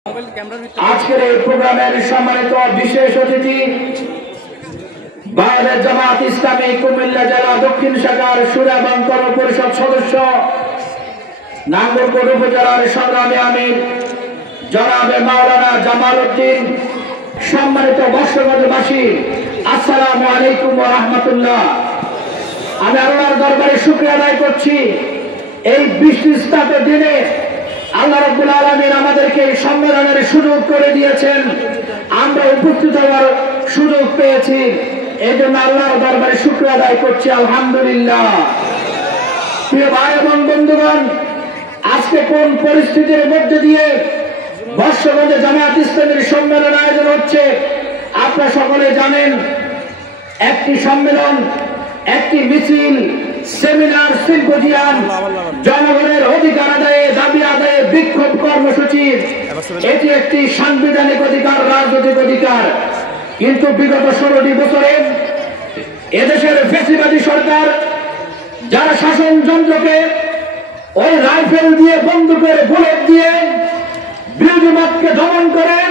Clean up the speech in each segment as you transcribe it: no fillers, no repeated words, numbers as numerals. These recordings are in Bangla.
আজকের এই প্রোগ্রামের সম্মানিত বিশেষ অতিথি বাংলাদেশ জামাত ইসলামী কুমিল্লা জেলা দক্ষিণ শাখার সুরাবাং কর্ম পরিষদ সদস্য নাঙ্গলকোট উপজেলার সংগ্রামী আমির জনাবে মাওলানা জামাল উদ্দিন, সম্মানিত বর্ষবাসী, আসসালামু আলাইকুম ওয়া রাহমাতুল্লাহ। আমি আল্লাহর দরবারে শুকরিয়া আদায় করছি, এই বৃষ্টিস্নাত দিনে আল্লাহ রাব্বুল আলামিন আমাদেরকে এই সম্মেলনের সুযোগ করে দিয়েছেন, আমরা উপস্থিত হওয়ার সুযোগ পেয়েছি। এই জন্য আল্লাহর দরবারে শুকরিয়া আদায় করছি, আলহামদুলিল্লাহ। প্রিয় ভাই এবং বন্ধুগণ, আজকে কোন পরিস্থিতির মধ্যে দিয়ে বর্ষবন্ধে জামাত ইসলামের সম্মেলন আয়োজন হচ্ছে আপনারা সকলে জানেন। একটি সম্মেলন, একটি মিছিল, সেমিনার, সিম্পোজিয়াম, জনগণের অধিকার আদায়ে, দাবি আদায়ে বিক্ষোভ কর্মসূচি, এটি একটি সাংবিধানিক অধিকার, রাজনৈতিক অধিকার। কিন্তু বিগত 16টি বছরে এদেশের ফ্যাসিবাদী সরকার যারা শাসন যন্ত্রকে ওই রাইফেল দিয়ে, বন্দুকের বুলেট দিয়ে বিরোধী মতকে দমন করেন,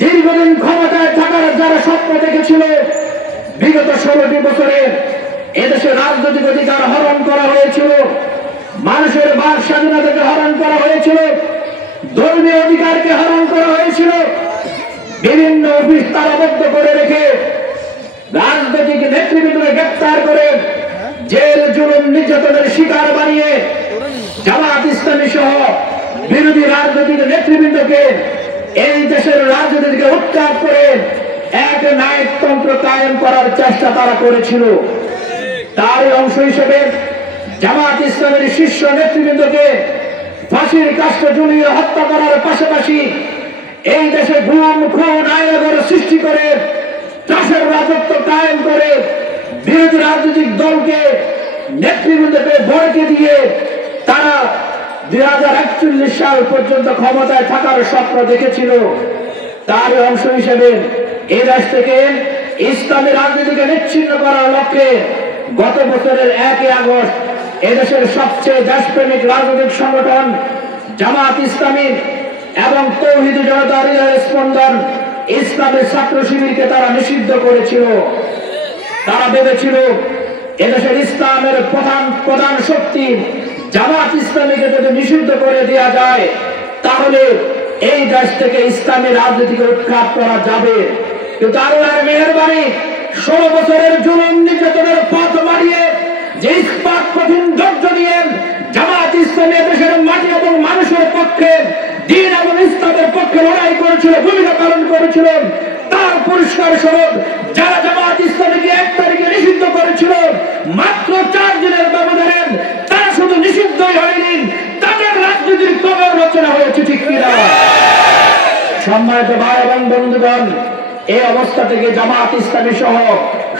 দীর্ঘদিন ক্ষমতায় থাকার যারা স্বপ্ন দেখেছিল, বিগত 16টি বছরে এদেশের রাজনৈতিক অধিকার হরণ করা হয়েছিল, মানুষের বাক স্বাধীনতাকে হরণ করা হয়েছিল, ধর্মীয় অধিকারকে হরণ করা হয়েছিল। বিভিন্ন অফিস তালাবদ্ধ করে রেখে রাজনৈতিক নেতৃবৃন্দকে গ্রেপ্তার করে জেল, জুলুম, নির্যাতনের শিকার বানিয়ে জামাত ইসলামী সহ বিরোধী রাজনৈতিক নেতৃবৃন্দকে এই দেশের রাজনীতি থেকে উৎখাত করে এক নায়কতন্ত্র কায়েম করার চেষ্টা তারা করেছিল। তারই অংশ হিসেবে জামাত ইসলামের শীর্ষ নেতৃবৃন্দকে ফাঁসির কাষ্ঠে ঝুলিয়ে হত্যা করার পাশাপাশি এই দেশে গুম, খুন, আইনাগর সৃষ্টি করে চাষের রাজত্ব কায়েম করে বিরোধী রাজনৈতিক দলকে, নেতৃবৃন্দকে ভড়কে দিয়ে তারা 2041 সাল পর্যন্ত ক্ষমতায় থাকার স্বপ্ন দেখেছিল। তার অংশ হিসেবে এই দেশ থেকে ইসলামী রাজনীতিকে নিচ্ছিন্ন করার লক্ষ্যে গত বছরের 1 আগস্ট এদেশের সবচেয়ে দেশপ্রেমিক রাজনৈতিক সংগঠন জামাত ইসলামী এবং তৌহিদি জনতা হৃদয়ের স্পন্দন ইসলামের ছাত্র শিবিরকে তারা নিষিদ্ধ করেছিল। তারা ভেবেছিল এদেশের ইসলামের প্রধান শক্তি জামাত ইসলামীকে যদি নিষিদ্ধ করে দেওয়া যায় তাহলে এই দেশ থেকে ইসলামী রাজনীতিকে উৎখাত করা যাবে। কিন্তু আল্লাহর মেহেরবানি 16 বছরের জুলুম নির্যাতনের পথ মারিয়ে যে ইস্পাত কঠিন ধৈর্য দিয়ে জামাত ইসলামী দেশের মাটি এবং মানুষের পক্ষে, দ্বীন এবং ইসলামের পক্ষে লড়াই করেছিল, ভূমিকা পালন করেছিল, তার পুরস্কার স্বরূপ যারা জামাত ইসলামীকে 1 তারিখে নিষিদ্ধ করেছিল, মাত্র 4 দিনের ব্যবধানে তারা শুধু নিষিদ্ধই হয়নি, তাদের রাজনীতির কবর রচনা হয়েছে, ঠিক কিনা? সম্মানিত ভাই এবং বন্ধুগণ, এই অবস্থা থেকে জামাত ইসলামী সহ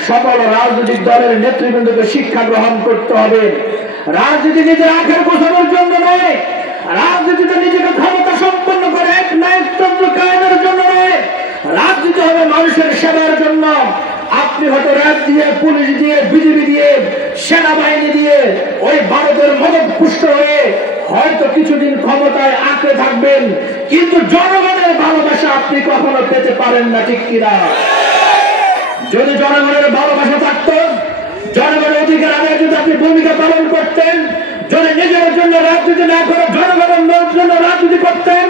সকল রাজনৈতিক দলের নেতৃবৃন্দকে শিক্ষা গ্রহণ করতে হবে। রাজনীতি নিজের আখের গোছানোর জন্য নয়, রাজনীতিতে নিজেকে ক্ষমতা সম্পন্ন করে এক নায়কতন্ত্র কায়েমের জন্য নয়, রাজনীতি হবে মানুষের সেবার জন্য। আপনি হয়তো র্যাব দিয়ে, পুলিশ দিয়ে, বিজিবি দিয়ে, সেনাবাহিনী দিয়ে ওই ভারতের মদত পুষ্ট হয়ে হয়তো কিছুদিন ক্ষমতায় আঁকড়ে থাকবেন, কিন্তু জনগণের ভালোবাসা আপনি কখনো পেতে পারেন না, ঠিক কিনা? যদি জনগণের ভালোবাসা থাকতো, জনগণের অধিকার আদায়ে যদি আপনি ভূমিকা পালন করতেন, যদি নিজের জন্য রাজনীতি না করে জনগণের জন্য রাজনীতি করতেন,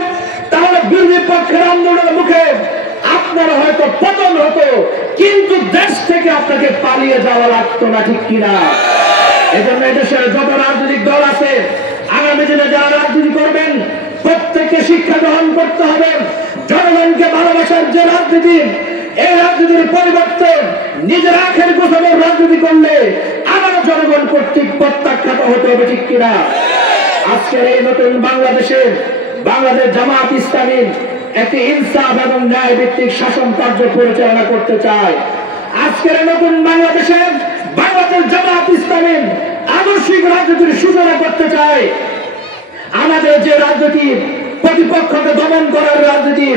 তাহলে বিরোধী পক্ষের আন্দোলনের মুখে আপনার হয়তো পতন হতো, কিন্তু দেশ থেকে আপনাকে পালিয়ে যাওয়া লাগতো না, ঠিক কিনা? এজন্য এদেশের যত রাজনৈতিক দল আছে, আগামী দিনে যারা রাজনীতি করবেন প্রত্যেককে শিক্ষা গ্রহণ করতে হবে। জনগণকে ভালোবাসার যে রাজনীতি, এই রাজনীতির পরিবর্তে নিজের আখের গোছানোর রাজনীতি করলে আবারও জনগণ কর্তৃক প্রত্যাখ্যাত হতে হবে, ঠিক কিনা? আজকের এই নতুন বাংলাদেশে বাংলাদেশ জামাত ইসলামী একটি ইনসাফ এবং ন্যায় ভিত্তিক শাসন কার্য পরিচালনা করতে চায়। আজকের নতুন বাংলাদেশে বাংলাদেশ জামাত ইসলামী আদর্শিক রাজনীতির সূচনা করতে চায়। আমাদের যে রাজনীতি, প্রতিপক্ষকে দমন করার রাজনীতি,